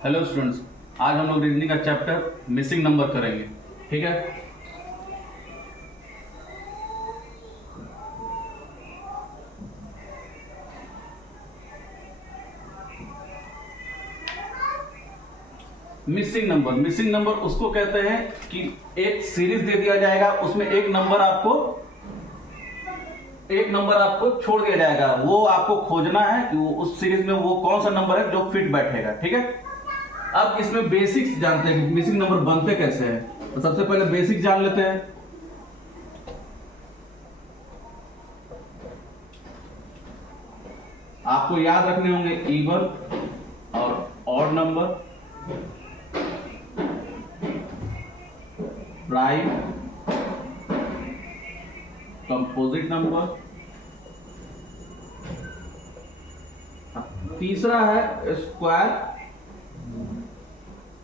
Hello students, आज हम लोग रीजनिंग का चैप्टर मिसिंग नंबर करेंगे। ठीक है। मिसिंग नंबर उसको कहते हैं कि एक सीरीज दे दिया जाएगा, उसमें एक नंबर आपको छोड़ दिया जाएगा। वो आपको खोजना है कि उस सीरीज में वो कौन सा नंबर है जो फिट बैठेगा। ठीक है। अब इसमें बेसिक्स जानते हैं कि मिसिंग नंबर बनते कैसे हैं। तो सबसे पहले बेसिक जान लेते हैं। आपको याद रखने होंगे इवन और odd number, prime, composite number. तीसरा है स्क्वायर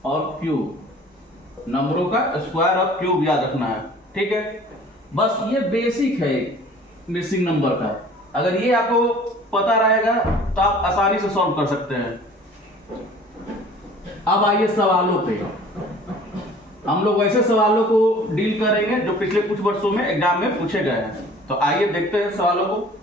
और क्यूब। नंबरों का स्क्वायर और क्यूब याद रखना है। ठीक है। बस ये बेसिक है मिसिंग नंबर का। अगर ये आपको पता रहेगा तो आप आसानी से सॉल्व कर सकते हैं। अब आइए सवालों पे। हम लोग ऐसे सवालों को डील करेंगे जो पिछले कुछ वर्षों में एग्जाम में पूछे गए हैं। तो आइए देखते हैं सवालों को।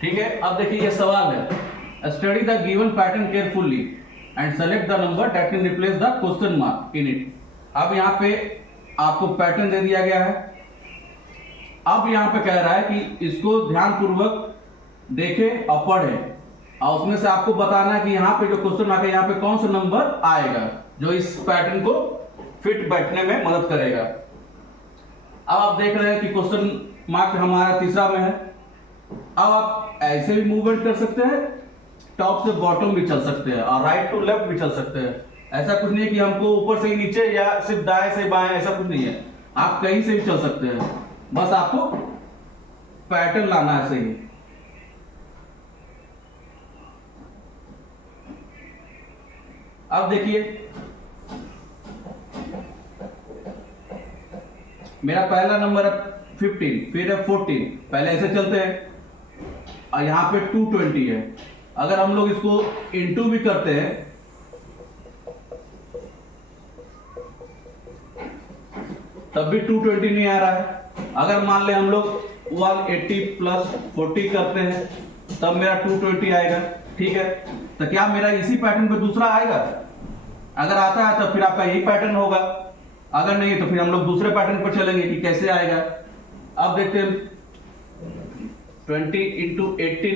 ठीक है। अब देखिए ये सवाल है, study the given pattern carefully and select the number that can replace the question mark in it. अब यहाँ पे आपको पैटर्न दे दिया गया है। अब यहाँ पे कह रहा है कि इसको ध्यानपूर्वक देखे और पढ़े और उसमें से आपको बताना है कि यहाँ पे जो क्वेश्चन मार्क है यहाँ पे कौन सा नंबर आएगा जो इस पैटर्न को फिट बैठने में मदद करेगा। अब आप देख रहे हैं कि क्वेश्चन मार्क हमारा तीसरा में है। अब आप ऐसे भी मूवमेंट कर सकते हैं, टॉप से बॉटम भी चल सकते हैं और राइट टू लेफ्ट भी चल सकते हैं। ऐसा कुछ नहीं है कि हमको ऊपर से ही नीचे या सिर्फ दाएं से बाएं, ऐसा कुछ नहीं है। आप कहीं से भी चल सकते हैं, बस आपको पैटर्न लाना है सही। अब देखिए मेरा पहला नंबर है 15, फिर है 14। पहले ऐसे चलते हैं और यहाँ पे 220 है। अगर हम लोग इसको इनटू भी करते हैं तब भी 220 नहीं आ रहा है। अगर मान ले हम लोग 180 प्लस 40 करते हैं तब मेरा 220 आएगा। ठीक है। तो क्या मेरा इसी पैटर्न पे दूसरा आएगा? अगर आता है तो फिर आपका यही पैटर्न होगा, अगर नहीं तो फिर हम लोग दूसरे पैटर्न पर चलेंगे कि कैसे आएगा। अब देखते हैं 20 इंटू 18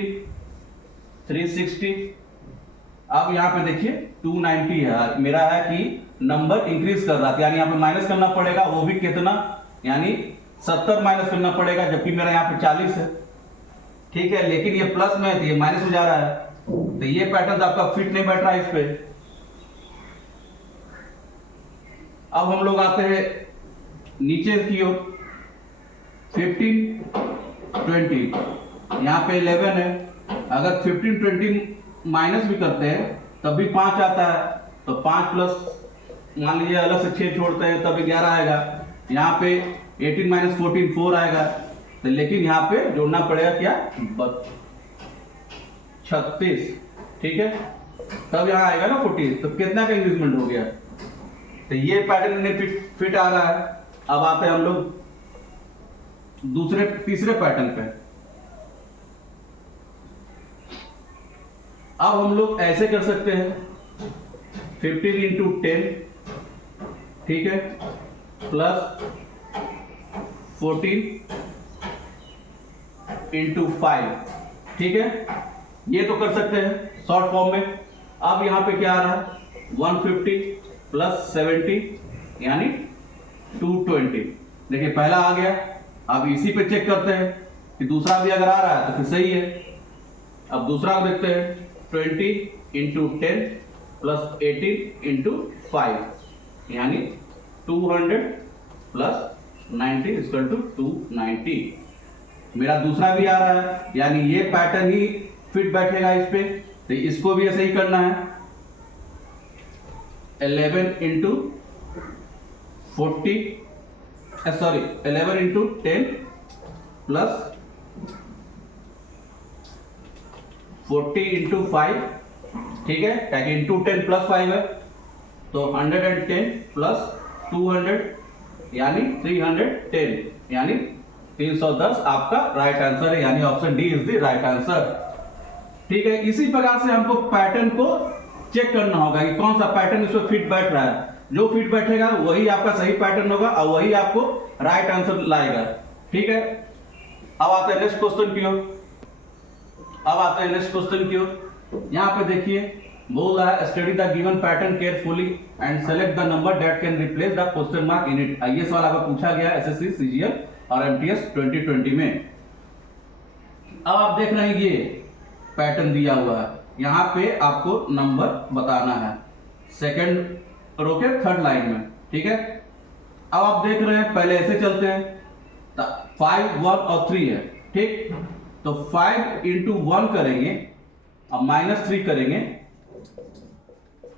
360। अब यहाँ पे देखिए 290 है मेरा, है कि नंबर इंक्रीज कर रहा था, यानी यहाँ पे माइनस करना पड़ेगा। वो भी कितना, यानी 70 माइनस करना पड़ेगा, जबकि मेरा यहाँ पे 40 है। ठीक है। लेकिन ये प्लस में है तो ये माइनस में जा रहा है, तो ये पैटर्न तो आपका फिट नहीं बैठ रहा है इस पे। अब हम लोग आते हैं नीचे की ओर। 15 20, यहाँ पे 11 है। अगर 15 20 माइनस भी करते हैं तब भी 5 आता है, तो 5 प्लस मान लीजिए अलग से 6 छोड़ते हैं तब 11 आएगा। यहाँ पे 18 माइनस 14 4 आएगा, तो लेकिन यहाँ पे जोड़ना पड़ेगा क्या 36, ठीक है, तब यहाँ आएगा ना 40, तो कितना का इंक्रीजमेंट हो गया। तो ये पैटर्न में फिट आ रहा है। अब आते हैं हम लोग तीसरे पैटर्न पे। अब हम लोग ऐसे कर सकते हैं 15 इंटू 10, ठीक है, प्लस 14 इंटू 5, ठीक है, ये तो कर सकते हैं शॉर्ट फॉर्म में। अब यहां पे क्या आ रहा है 150 प्लस 70 यानी 220। देखिए पहला आ गया, अब इसी पे चेक करते हैं कि दूसरा भी अगर आ रहा है तो फिर सही है। अब दूसरा को देखते हैं 20 इंटू 10 प्लस 18 इंटू 5 यानी 200 प्लस 90 इक्वल टू 290। मेरा दूसरा भी आ रहा है, यानी ये पैटर्न ही फिट बैठेगा इस पे, तो इसको भी ऐसे ही करना है 11 इंटू 11 इंटू 10 प्लस 40 इंटू 5, ठीक है, ताकि इंटू 10 प्लस 5 है, तो 110 प्लस 200 यानी 310 यानी 310 आपका राइट आंसर है, यानी option D is the right answer. ठीक है, इसी प्रकार से हमको पैटर्न को चेक करना होगा कि कौन सा पैटर्न इसमें फिट बैठ रहा है। जो फिट बैठेगा वही आपका सही पैटर्न होगा और वही आपको राइट आंसर लाएगा। ठीक है, अब आते हैं नेक्स्ट क्वेश्चन की ओर। यहाँ पे देखिए बोल रहा है study the given pattern carefully and select the number that can replace the question mark in it. ये सवाल आपको पूछा गया एसएससी सीजीएल और एमटीएस 2020 में। अब आप देख रहे हैं ये पैटर्न दिया हुआ है, यहाँ पे आपको नंबर बताना है सेकंड रो के थर्ड लाइन में। ठीक है, अब आप देख रहे हैं पहले ऐसे चलते हैं, 5 1 और 3 है। ठीक, तो 5 इंटू 1 करेंगे अब -3 करेंगे,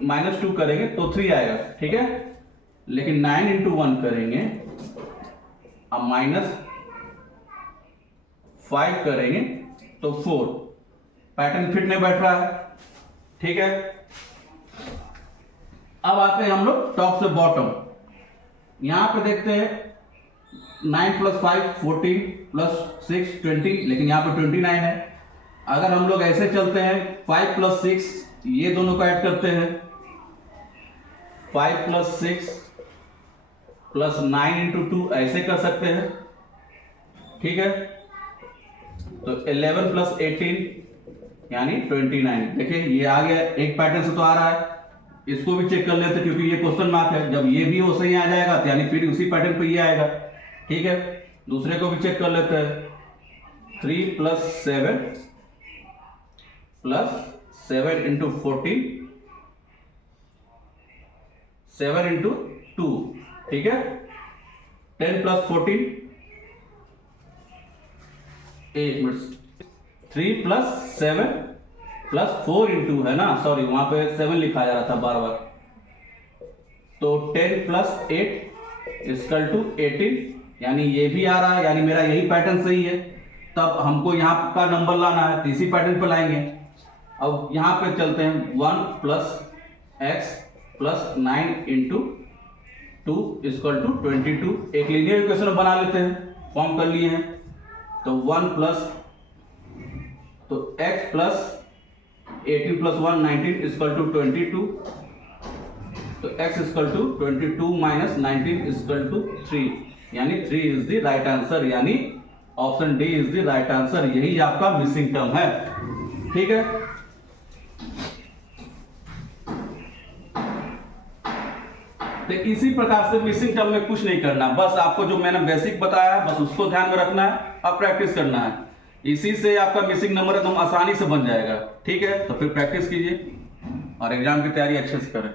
-2 करेंगे तो 3 आएगा। ठीक है, लेकिन 9 इंटू 1 करेंगे अब -5 करेंगे तो 4। पैटर्न फिट नहीं बैठ रहा है। ठीक है, अब आते हैं हम लोग टॉप से बॉटम। यहां पे देखते हैं 9 प्लस 5 14 प्लस 6 20, लेकिन यहां पे 29 है। अगर हम लोग ऐसे चलते हैं 5 प्लस 6 ये दोनों को ऐड करते हैं, 5 प्लस 6 प्लस 9 इंटू 2 ऐसे कर सकते हैं। ठीक है, तो 11 प्लस 18 यानी 29। देखिए ये आ गया, एक पैटर्न से तो आ रहा है, इसको भी चेक कर लेते क्योंकि ये क्वेश्चन मार्क है। जब ये भी वैसे ही आ जाएगा तो यानी फिर उसी पैटर्न पे ये आएगा। ठीक है, दूसरे को भी चेक कर लेते हैं 3 प्लस 7 इंटू 14 7 इंटू 2। ठीक है, 10 plus 14 1 minute 3 plus 7 plus 4 into है ना, सॉरी वहां पे 7 लिखा जा रहा था बार बार, तो 10 प्लस 8 इक्वल टू 18 यानी ये भी आ रहा है, यानी मेरा यही पैटर्न सही है। तब हमको यहाँ का नंबर लाना है तो इसी पैटर्न पर लाएंगे। अब यहाँ पे चलते हैं 1 plus x plus 9 into 2 equal to 22। एक लीनियर इक्वेशन बना लेते हैं, फॉर्म कर लिए हैं, तो 1 प्लस तो x plus 18 plus 1 19 equal to 22, तो x equal to 22 minus 19 equal to 3 यानी 3 इज द राइट आंसर, यानी option D is the right answer. यही आपका मिसिंग टर्म है। ठीक है, तो इसी प्रकार से मिसिंग टर्म में कुछ नहीं करना, बस आपको जो मैंने बेसिक बताया है बस उसको ध्यान में रखना है और प्रैक्टिस करना है। इसी से आपका मिसिंग नंबर एकदम आसानी से बन जाएगा। ठीक है, तो फिर प्रैक्टिस कीजिए और एग्जाम की तैयारी अच्छे से करें।